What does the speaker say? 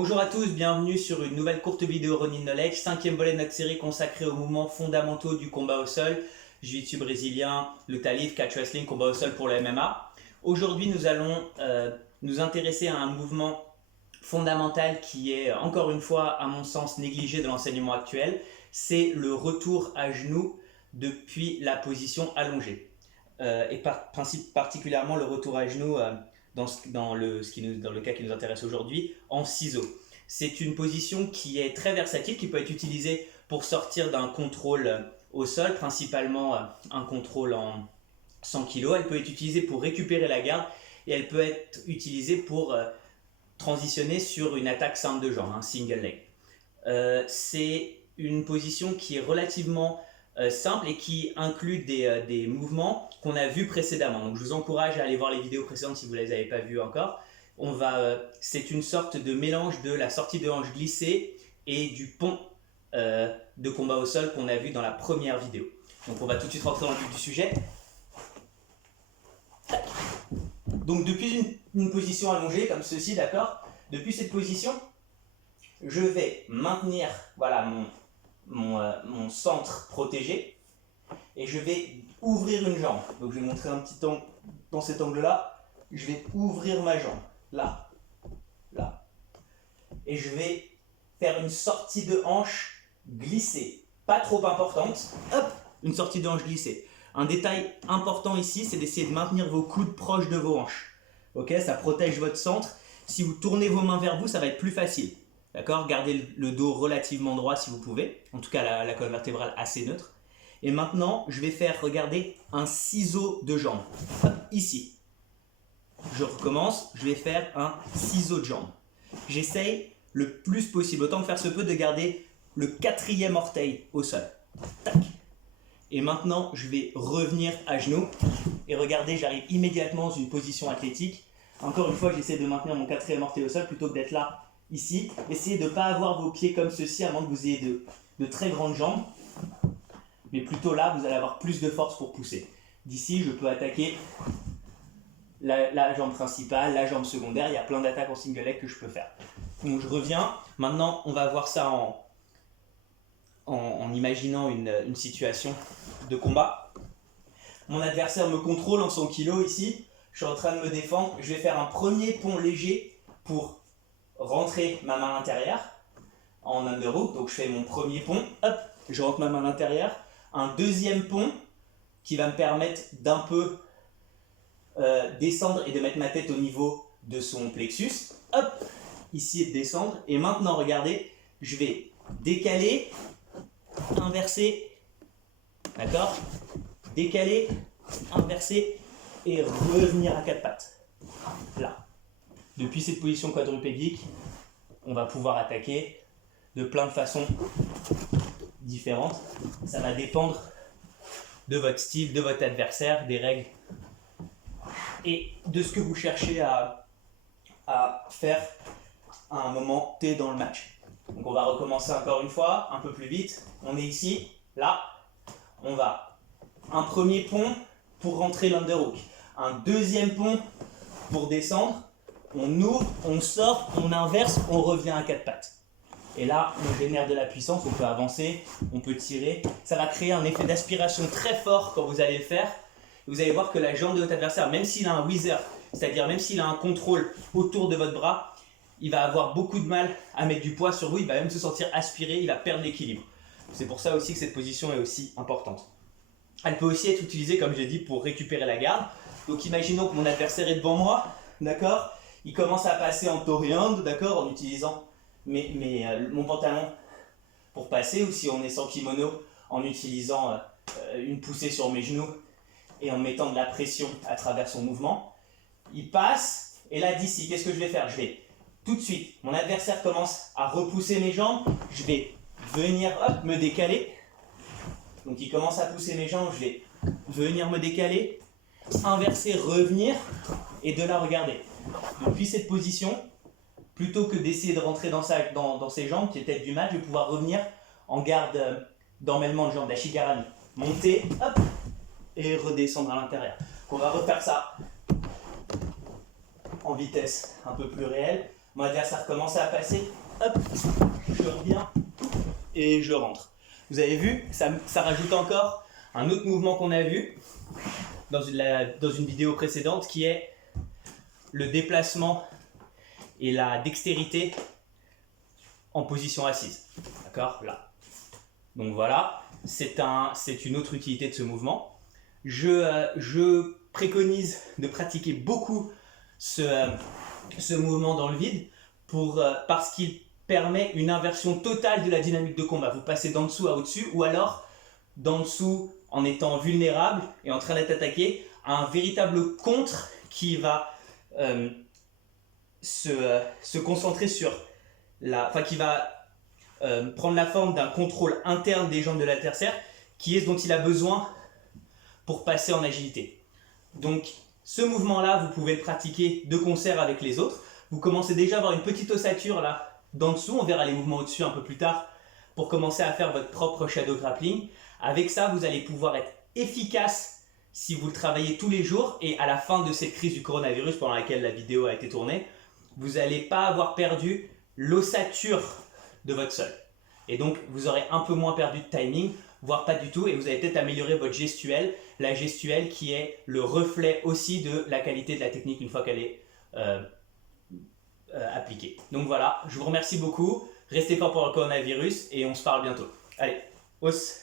Bonjour à tous, bienvenue sur une nouvelle courte vidéo Running Knowledge, cinquième volet de notre série consacrée aux mouvements fondamentaux du combat au sol, jiu-jitsu brésilien, lutte à livre, catch wrestling, combat au sol pour le MMA. Aujourd'hui, nous allons nous intéresser à un mouvement fondamental qui est encore une fois, à mon sens, négligé de l'enseignement actuel. C'est le retour à genoux depuis la position allongée. Particulièrement le retour à genoux dans le cas qui nous intéresse aujourd'hui, en ciseaux. C'est une position qui est très versatile, qui peut être utilisée pour sortir d'un contrôle au sol, principalement un contrôle en 100 kg. Elle peut être utilisée pour récupérer la garde et elle peut être utilisée pour transitionner sur une attaque simple de jambe, un single leg. C'est une position qui est relativement simple et qui inclut des mouvements qu'on a vus précédemment. Donc je vous encourage à aller voir les vidéos précédentes si vous ne les avez pas vues encore. C'est une sorte de mélange de la sortie de hanche glissée et du pont de combat au sol qu'on a vu dans la première vidéo. Donc on va tout de suite rentrer dans le vif du sujet. Donc depuis une position allongée comme ceci, d'accord. Depuis cette position, je vais maintenir mon centre protégé et je vais ouvrir une jambe. Donc je vais montrer un petit angle dans cet angle-là. Je vais ouvrir ma jambe, là, là. Et je vais faire une sortie de hanche glissée, pas trop importante. Hop, une sortie de hanche glissée. Un détail important ici, c'est d'essayer de maintenir vos coudes proches de vos hanches. Ok, ça protège votre centre. Si vous tournez vos mains vers vous, ça va être plus facile. D'accord, gardez le dos relativement droit si vous pouvez. En tout cas, la colonne vertébrale assez neutre. Et maintenant, je vais faire, regardez, un ciseau de jambe. Hop, ici. Je recommence, je vais faire un ciseau de jambe. J'essaye le plus possible, autant que faire se peut, de garder le quatrième orteil au sol. Tac. Et maintenant, je vais revenir à genoux. Et regardez, j'arrive immédiatement dans une position athlétique. Encore une fois, j'essaie de maintenir mon quatrième orteil au sol plutôt que d'être là, ici. Essayez de ne pas avoir vos pieds comme ceci, à moins que vous ayez de très grandes jambes. Mais plutôt là, vous allez avoir plus de force pour pousser. D'ici, je peux attaquer la jambe principale, la jambe secondaire. Il y a plein d'attaques en single leg que je peux faire. Donc je reviens. Maintenant, on va voir ça en imaginant une situation de combat. Mon adversaire me contrôle en 100 kg ici. Je suis en train de me défendre. Je vais faire un premier pont léger pour rentrer ma main à l'intérieur en underhook. Donc je fais mon premier pont. Hop, je rentre ma main à l'intérieur. Un deuxième pont qui va me permettre d'un peu descendre et de mettre ma tête au niveau de son plexus. Hop, ici et de descendre. Et maintenant, regardez, je vais décaler, inverser, d'accord, décaler, inverser et revenir à quatre pattes. Là. Depuis cette position quadrupédique, on va pouvoir attaquer de plein de façons différentes. Ça va dépendre de votre style, de votre adversaire, des règles et de ce que vous cherchez à faire à un moment T dans le match. Donc on va recommencer encore une fois, un peu plus vite. On est ici, là. On va un premier pont pour rentrer l'underhook. Un deuxième pont pour descendre. On ouvre, on sort, on inverse, on revient à quatre pattes. Et là, on génère de la puissance, on peut avancer, on peut tirer. Ça va créer un effet d'aspiration très fort quand vous allez le faire. Vous allez voir que la jambe de votre adversaire, même s'il a un whizzer, c'est-à-dire même s'il a un contrôle autour de votre bras, il va avoir beaucoup de mal à mettre du poids sur vous, il va même se sentir aspiré, il va perdre l'équilibre. C'est pour ça aussi que cette position est aussi importante. Elle peut aussi être utilisée, comme j'ai dit, pour récupérer la garde. Donc imaginons que mon adversaire est devant moi, d'accord ? Il commence à passer en toreando, d'accord, en utilisant mon pantalon pour passer, ou si on est sans kimono, en utilisant une poussée sur mes genoux et en mettant de la pression à travers son mouvement. Il passe, et là d'ici, qu'est-ce que je vais faire ? Je vais tout de suite, mon adversaire commence à repousser mes jambes, je vais venir hop, me décaler. Donc il commence à pousser mes jambes, je vais venir me décaler, inverser, revenir, et de là regarder. Depuis cette position, plutôt que d'essayer de rentrer dans ses jambes, qui est tête du match, je vais pouvoir revenir en garde d'emmêlement de jambes, d'ashigarami. Monter, hop, et redescendre à l'intérieur. On va refaire ça en vitesse un peu plus réelle. Mon adversaire commence à passer, hop, je reviens et je rentre. Vous avez vu, ça rajoute encore un autre mouvement qu'on a vu dans une vidéo précédente qui est le déplacement et la dextérité en position assise. D'accord, là. Donc voilà, c'est une autre utilité de ce mouvement. Je préconise de pratiquer beaucoup ce mouvement dans le vide parce qu'il permet une inversion totale de la dynamique de combat. Vous passez d'en dessous à au-dessus ou alors d'en dessous en étant vulnérable et en train d'être attaqué à un véritable contre qui va se concentrer sur qui va prendre la forme d'un contrôle interne des jambes de l'adversaire qui est ce dont il a besoin pour passer en agilité. Donc ce mouvement-là, vous pouvez le pratiquer de concert avec les autres. Vous commencez déjà à avoir une petite ossature là d'en dessous, on verra les mouvements au-dessus un peu plus tard pour commencer à faire votre propre shadow grappling. Avec ça, vous allez pouvoir être efficace si vous le travaillez tous les jours et à la fin de cette crise du coronavirus pendant laquelle la vidéo a été tournée, vous n'allez pas avoir perdu l'ossature de votre sol. Et donc, vous aurez un peu moins perdu de timing, voire pas du tout, et vous allez peut-être améliorer votre gestuelle, la gestuelle qui est le reflet aussi de la qualité de la technique une fois qu'elle est appliquée. Donc voilà, je vous remercie beaucoup, restez fort pour le coronavirus et on se parle bientôt. Allez, os.